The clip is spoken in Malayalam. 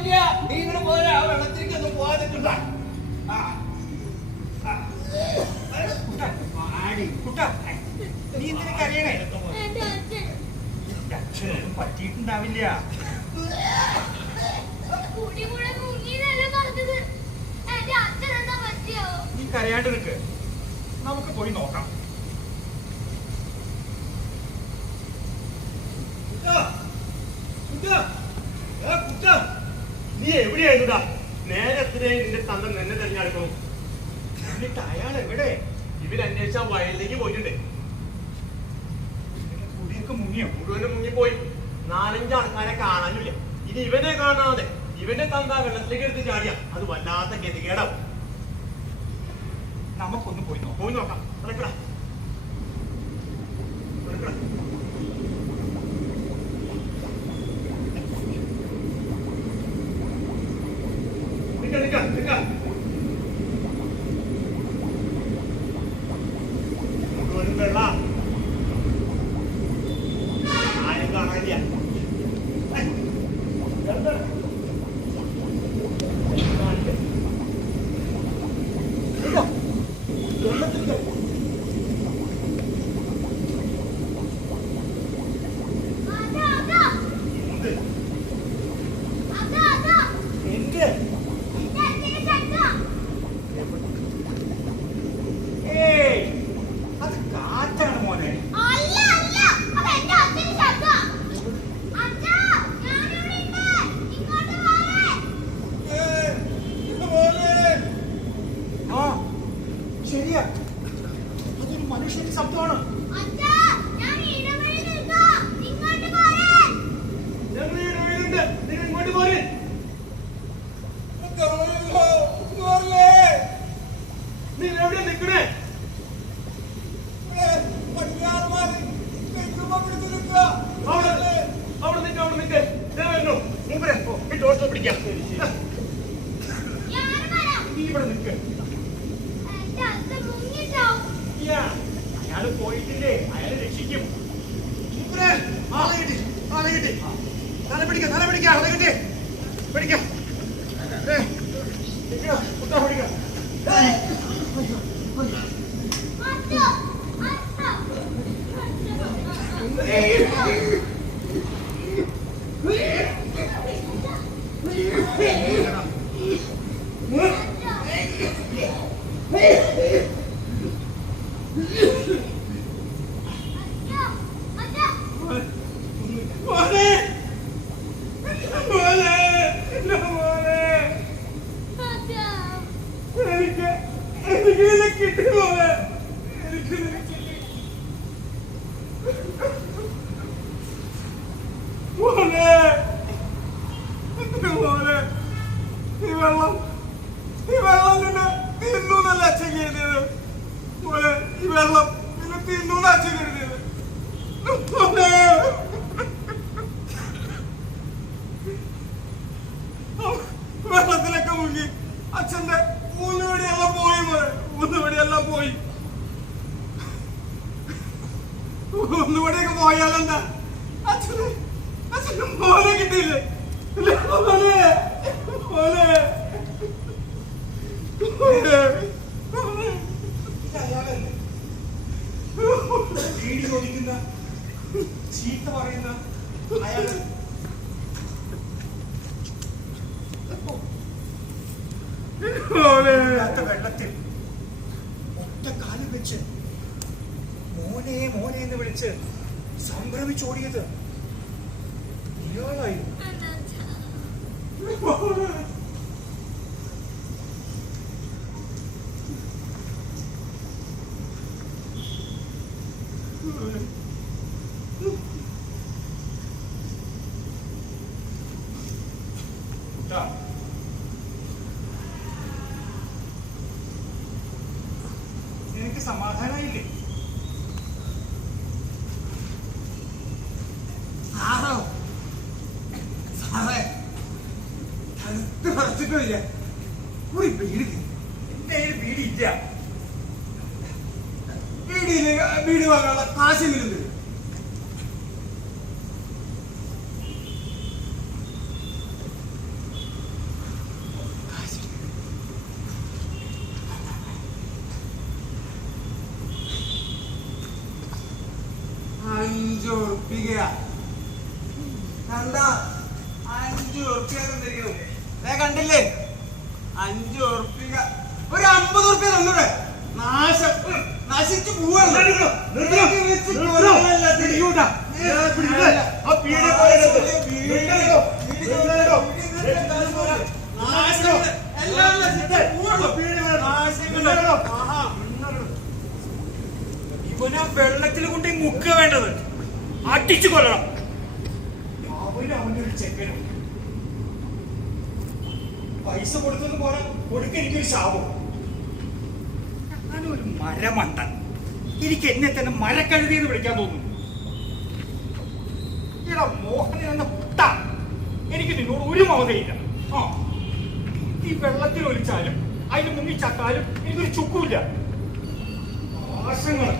ആവശ്യമില്ല. നീ ഇങ്ങനെ പോരാ, ആ വെള്ളത്തിലേക്കൊന്നും പോകാതിട്ടുണ്ട. നീ എന്തിനൊക്കെ അറിയണേ? അച്ഛനും പറ്റിയിട്ടുണ്ടാവില്ല. നീ കരയാണ്ട് നിൽക്ക്, നമുക്ക് പോയി നോക്കാം. നീ എവിടെയായിരുന്നുടാ? നേരത്തിനെ നിന്റെ തന്ത നിന്നെ തെരഞ്ഞെടുക്കണം. എന്നിട്ട് അയാൾ എവിടെ? ഇവരന്വേഷിച്ചാ വയലിലേക്ക് പോയിട്ടുണ്ട്. കുടിയൊക്കെ മുങ്ങിയോ? മുഴുവനും മുങ്ങിപ്പോയി. 4-5 ആൾക്കാരെ കാണാനില്ല. ഇനി ഇവനെ കാണാതെ ഇവന്റെ തന്ത വെള്ളത്തിലേക്ക് എടുത്ത് ചാടിയ അത് വല്ലാത്ത ഗതികേടാവും. നമുക്കൊന്ന് പോയി നോക്കാം. നടക്കടാ. മുഴുവനും വെള്ള, ആരും കാണാനില്ല. അത് കാറ്റാണ് മോനെ. ആ ശരിയാ, അതൊരു മനുഷ്യന്റെ ശബ്ദമാണ്. ഇങ്ങോട്ട് പോരെ. നീ എവിടെ നിൽക്കണേ? അവിടെ നിൽക്ക്. ഈ ടോർച്ച് പിടിക്കാം. നീ ഇവിടെ നിൽക്ക്. അയാള് പോയിട്ടില്ലേ? അയാളെ രക്ഷിക്കും. ആളെ കിട്ടി. തല പിടിക്കാം. ആളെ കിട്ടി. പിടിക്കാം. ഈ വെള്ളം നിന്നെ തിന്നൂന്നല്ല അച്ഛൻ കരുതിയത്. മോനെ, ഈ വെള്ളം നിന്നെ തിന്നൂന്ന് അച്ഛൻ കരുതിയത്. വെള്ളത്തിലൊക്കെ മുങ്ങി അച്ഛന്റെ ഊന്നുവടിയെല്ലാം പോയി. മോനെ, ഊന്നുവടിയെല്ലാം പോയി. ഊന്നുവടിയൊക്കെ പോയാലെന്താ? അച്ഛന് മോനെ കിട്ടിയില്ലേ? വീടി ചോദിക്കുന്ന, ചീത്ത പറയുന്ന അയാള് വെള്ളത്തിൽ ഒറ്റ കാലം വെച്ച് മോനെ എന്ന് വിളിച്ച് സംഭ്രമിച്ചോടിയത് ഇയാളായിരുന്നു. നിനക്ക് സമാധാനായില്ലേ? തണുത്തില്ല. ഒരു ബീഡി എന്റെ കയ്യിൽ ബീഡിയില്ല. ബീഡി വാങ്ങാനുള്ള കാശെങ്കിലും തരും. ഉറുപ്പിക തന്നിരിക്കുന്നു. ദേ കണ്ടില്ലേ 5 ഉറുപ്പിക ഒരു 50 ഉറുപ്പിക തന്നൂടെ? നാശം നശിച്ചു പോവാണ്. ഇവനാ വെള്ളത്തിൽ കൊണ്ട് മുക്ക വേണ്ടത്, അടിച്ചു കൊല്ലണം. അവന്റെ ഒരു ചെക്കനും പൈസ കൊടുത്തത് പോലെ കൊടുക്ക എനിക്കൊരു ശാപം. ഞാനൊരു മരമണ്ടൻ, എനിക്ക് എന്നെ തന്നെ മരക്കഴുതിയെന്ന് വിളിക്കാൻ തോന്നുന്നു. എടാ മോഹന എന്ന കുട്ട, എനിക്ക് നിന്നോട് ഒരു മമതയില്ല. ആ, ഈ വെള്ളത്തിൽ ഒലിച്ചാലും അതിന് മുങ്ങി ചത്താലും എനിക്കൊരു ചുക്കുമില്ല. ആശങ്ങൾ